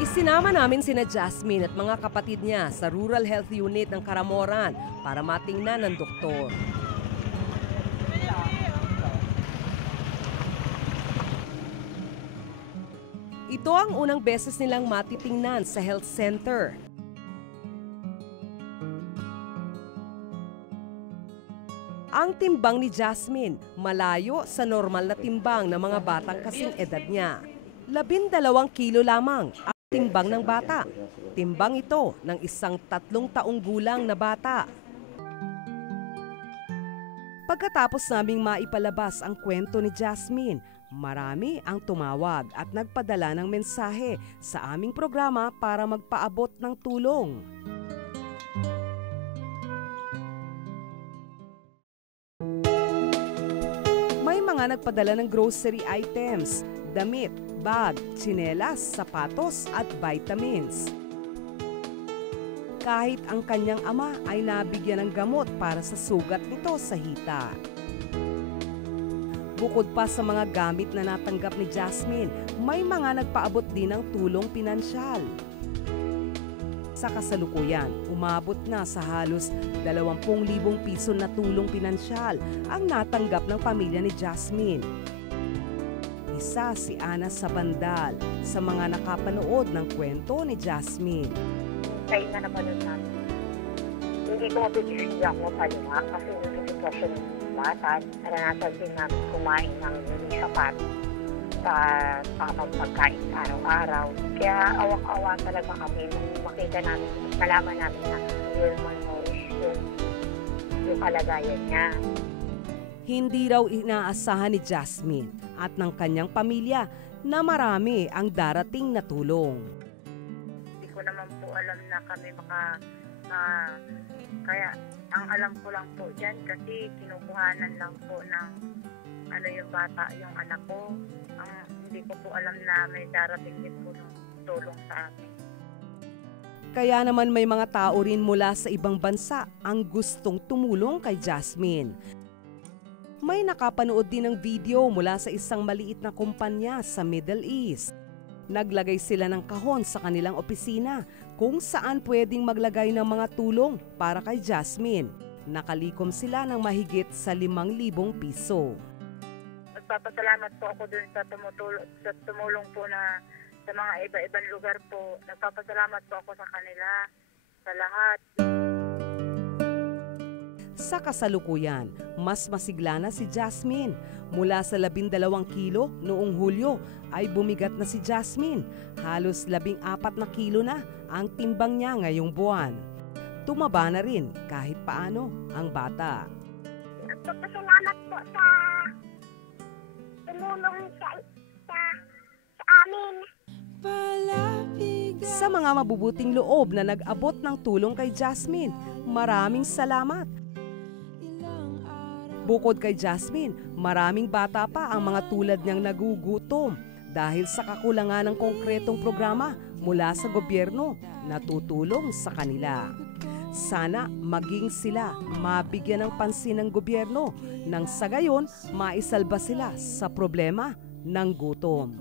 Isinama namin sina Jasmine at mga kapatid niya sa Rural Health Unit ng Karamoran para matingnan ng doktor. Ito ang unang beses nilang matitingnan sa health center. Ang timbang ni Jasmine, malayo sa normal na timbang ng mga batang kasing edad niya. 12 kilo lamang ang timbang ng bata. Timbang ito ng isang 3 taong gulang na bata. Pagkatapos naming maipalabas ang kwento ni Jasmine, marami ang tumawag at nagpadala ng mensahe sa aming programa para magpaabot ng tulong. May mga nagpadala ng grocery items, damit, bag, tsinelas, sapatos at vitamins. Kahit ang kanyang ama ay nabigyan ng gamot para sa sugat nito sa hita. Bukod pa sa mga gamit na natanggap ni Jasmine, may mga nagpaabot din ng tulong pinansyal. Sa kasalukuyan, umabot na sa halos 20,000 piso na tulong pinansyal ang natanggap ng pamilya ni Jasmine. Isa si Ana Sabandal sa mga nakapanood ng kwento ni Jasmine. Kayo na napanood namin. Hindi ko mapipili ako mapalunga kasi yung sitwasyon ng bata, naranasan din namin kumain ng hindi sapat sa tamang pagkain araw-araw. Kaya awak-awa talaga kami nung makita namin, nalaman namin na yung kalagayan niya. Hindi raw inaasahan ni Jasmine at ng kanyang pamilya na marami ang darating na tulong. Hindi ko naman po alam na kami kaya ang alam ko lang po dyan kasi kinukuhanan lang po ng yung bata, yung anak ko. Hindi ko po alam na may darating din po ng tulong sa amin. Kaya naman may mga tao rin mula sa ibang bansa ang gustong tumulong kay Jasmine. May nakapanood din ng video mula sa isang maliit na kumpanya sa Middle East. Naglagay sila ng kahon sa kanilang opisina kung saan pwedeng maglagay ng mga tulong para kay Jasmine. Nakalikom sila ng mahigit sa 5,000 piso. Nagpapasalamat po ako dun sa tumulong po na sa mga iba-ibang lugar po. Nagpapasalamat po ako sa kanila, sa lahat. Sa kasalukuyan, mas masigla na si Jasmine. Mula sa 12 kilo noong Hulyo ay bumigat na si Jasmine. Halos 14 na kilo na ang timbang niya ngayong buwan. Tumaba na rin kahit paano ang bata. Nagpapasalamat po sa tumulong sa amin. Sa mga mabubuting loob na nag-abot ng tulong kay Jasmine, maraming salamat. Bukod kay Jasmine, maraming bata pa ang mga tulad niyang nagugutom dahil sa kakulangan ng konkretong programa mula sa gobyerno na tutulong sa kanila. Sana maging sila mabigyan ng pansin ng gobyerno nang sa gayon maisalba sila sa problema ng gutom.